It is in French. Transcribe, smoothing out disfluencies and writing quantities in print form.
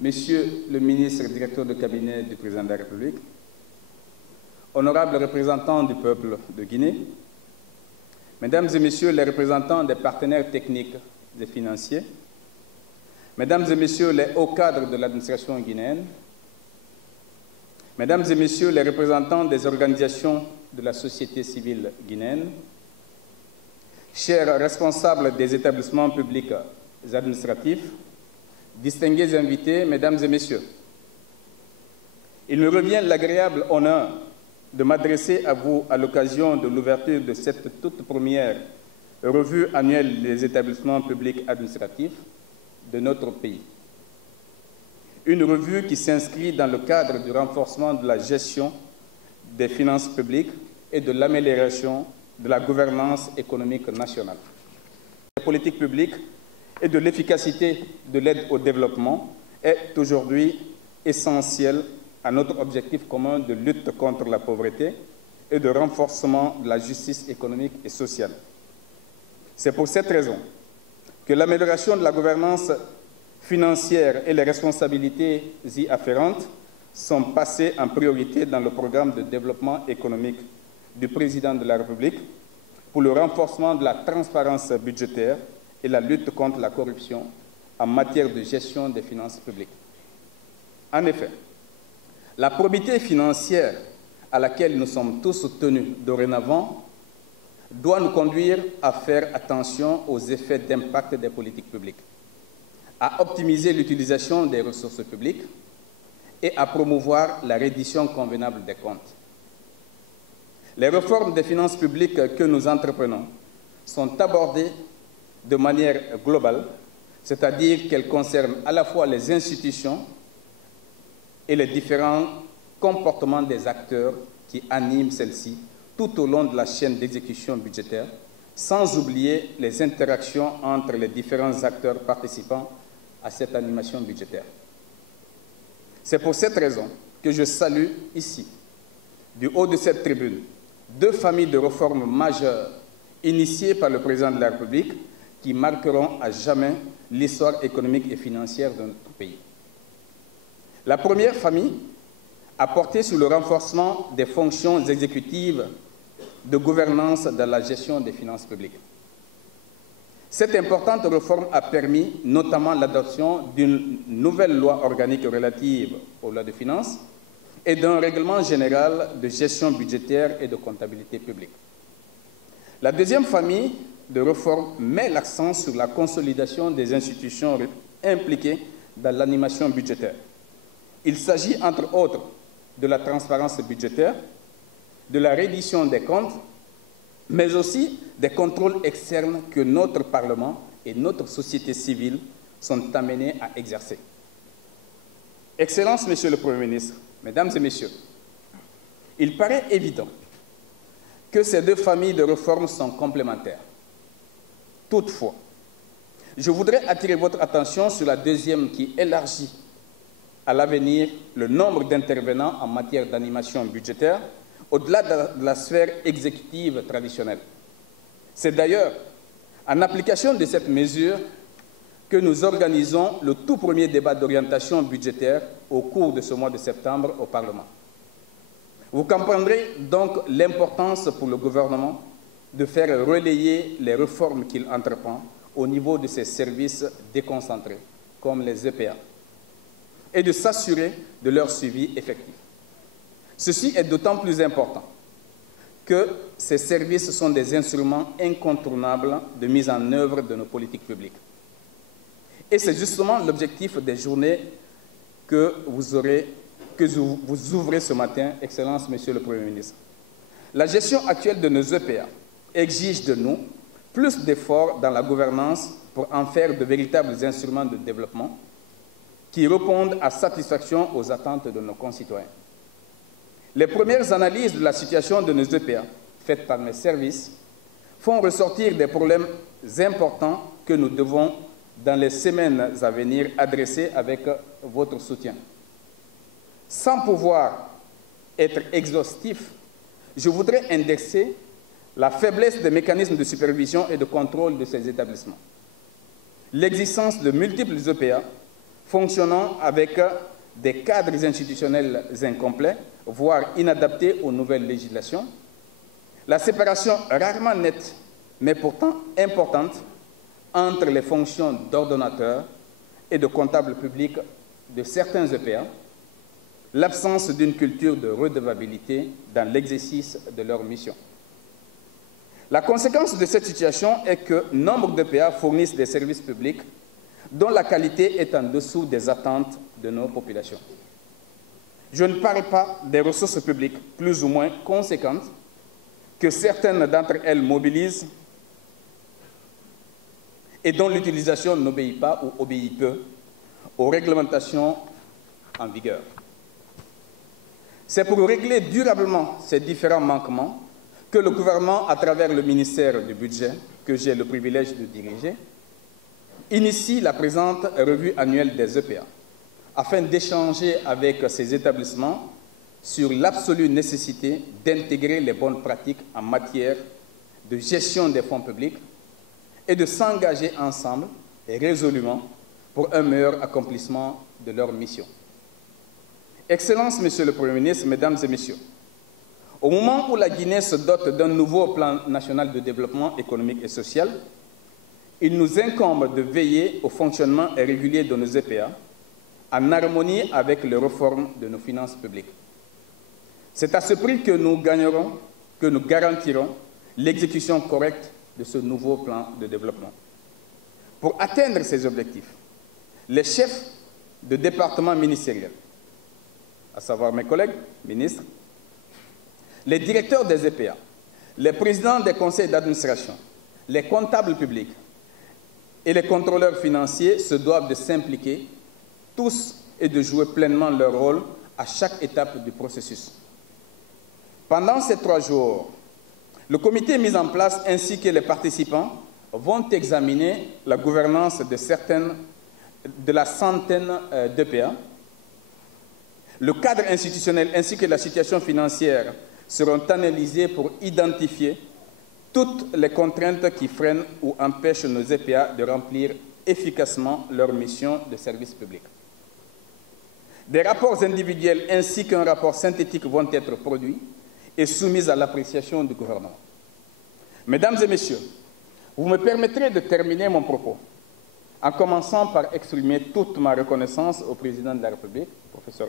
Monsieur le ministre directeur de cabinet du Président de la République, honorables représentants du peuple de Guinée, Mesdames et Messieurs les représentants des partenaires techniques et financiers, Mesdames et Messieurs les hauts cadres de l'administration guinéenne, Mesdames et Messieurs les représentants des organisations de la société civile guinéenne, chers responsables des établissements publics et administratifs, distingués invités, Mesdames et Messieurs, il me revient l'agréable honneur de m'adresser à vous à l'occasion de l'ouverture de cette toute première revue annuelle des établissements publics administratifs de notre pays. Une revue qui s'inscrit dans le cadre du renforcement de la gestion des finances publiques et de l'amélioration de la gouvernance économique nationale. La politique publique et de l'efficacité de l'aide au développement est aujourd'hui essentielle à notre objectif commun de lutte contre la pauvreté et de renforcement de la justice économique et sociale. C'est pour cette raison que l'amélioration de la gouvernance financière et les responsabilités y afférentes sont passées en priorité dans le programme de développement économique du Président de la République pour le renforcement de la transparence budgétaire et la lutte contre la corruption en matière de gestion des finances publiques. En effet, la probité financière à laquelle nous sommes tous tenus dorénavant doit nous conduire à faire attention aux effets d'impact des politiques publiques, à optimiser l'utilisation des ressources publiques et à promouvoir la reddition convenable des comptes. Les réformes des finances publiques que nous entreprenons sont abordées de manière globale, c'est-à-dire qu'elles concernent à la fois les institutions et les différents comportements des acteurs qui animent celles-ci tout au long de la chaîne d'exécution budgétaire, sans oublier les interactions entre les différents acteurs participant à cette animation budgétaire. C'est pour cette raison que je salue ici, du haut de cette tribune, deux familles de réformes majeures initiées par le Président de la République qui marqueront à jamais l'histoire économique et financière de notre pays. La première famille a porté sur le renforcement des fonctions exécutives de gouvernance dans la gestion des finances publiques. Cette importante réforme a permis notamment l'adoption d'une nouvelle loi organique relative aux lois de finances et d'un règlement général de gestion budgétaire et de comptabilité publique. La deuxième famille de réformes met l'accent sur la consolidation des institutions impliquées dans l'animation budgétaire. Il s'agit, entre autres, de la transparence budgétaire, de la reddition des comptes, mais aussi des contrôles externes que notre Parlement et notre société civile sont amenés à exercer. Excellences, Monsieur le Premier ministre, Mesdames et Messieurs, il paraît évident que ces deux familles de réformes sont complémentaires. Toutefois, je voudrais attirer votre attention sur la deuxième qui élargit à l'avenir le nombre d'intervenants en matière d'animation budgétaire au-delà de la sphère exécutive traditionnelle. C'est d'ailleurs en application de cette mesure que nous organisons le tout premier débat d'orientation budgétaire au cours de ce mois de septembre au Parlement. Vous comprendrez donc l'importance pour le gouvernement de faire relayer les réformes qu'il entreprend au niveau de ses services déconcentrés, comme les EPA, et de s'assurer de leur suivi effectif. Ceci est d'autant plus important que ces services sont des instruments incontournables de mise en œuvre de nos politiques publiques. Et c'est justement l'objectif des journées que vous ouvrez ce matin, Excellence, Monsieur le Premier ministre. La gestion actuelle de nos EPA exige de nous plus d'efforts dans la gouvernance pour en faire de véritables instruments de développement qui répondent à satisfaction aux attentes de nos concitoyens. Les premières analyses de la situation de nos EPA, faites par mes services, font ressortir des problèmes importants que nous devons, dans les semaines à venir, adresser avec votre soutien. Sans pouvoir être exhaustif, je voudrais indexer la faiblesse des mécanismes de supervision et de contrôle de ces établissements. L'existence de multiples EPA fonctionnant avec des cadres institutionnels incomplets, voire inadaptés aux nouvelles législations, la séparation rarement nette, mais pourtant importante, entre les fonctions d'ordonnateur et de comptable public de certains EPA, l'absence d'une culture de redevabilité dans l'exercice de leur mission. La conséquence de cette situation est que nombre d'EPA fournissent des services publics dont la qualité est en dessous des attentes de nos populations. Je ne parle pas des ressources publiques plus ou moins conséquentes que certaines d'entre elles mobilisent et dont l'utilisation n'obéit pas ou obéit peu aux réglementations en vigueur. C'est pour régler durablement ces différents manquements que le gouvernement, à travers le ministère du Budget, que j'ai le privilège de diriger, initie la présente revue annuelle des EPA, afin d'échanger avec ces établissements sur l'absolue nécessité d'intégrer les bonnes pratiques en matière de gestion des fonds publics et de s'engager ensemble et résolument pour un meilleur accomplissement de leur mission. Excellences, Monsieur le Premier ministre, Mesdames et Messieurs, au moment où la Guinée se dote d'un nouveau plan national de développement économique et social, il nous incombe de veiller au fonctionnement régulier de nos EPA en harmonie avec les réformes de nos finances publiques. C'est à ce prix que nous gagnerons, que nous garantirons l'exécution correcte de ce nouveau plan de développement. Pour atteindre ces objectifs, les chefs de département ministériels, à savoir mes collègues ministres, les directeurs des EPA, les présidents des conseils d'administration, les comptables publics et les contrôleurs financiers se doivent de s'impliquer tous et de jouer pleinement leur rôle à chaque étape du processus. Pendant ces 3 jours, le comité mis en place ainsi que les participants vont examiner la gouvernance de la centaine d'EPA. Le cadre institutionnel ainsi que la situation financière seront analysés pour identifier toutes les contraintes qui freinent ou empêchent nos EPA de remplir efficacement leur mission de service public. Des rapports individuels ainsi qu'un rapport synthétique vont être produits et soumis à l'appréciation du gouvernement. Mesdames et Messieurs, vous me permettrez de terminer mon propos en commençant par exprimer toute ma reconnaissance au Président de la République, professeur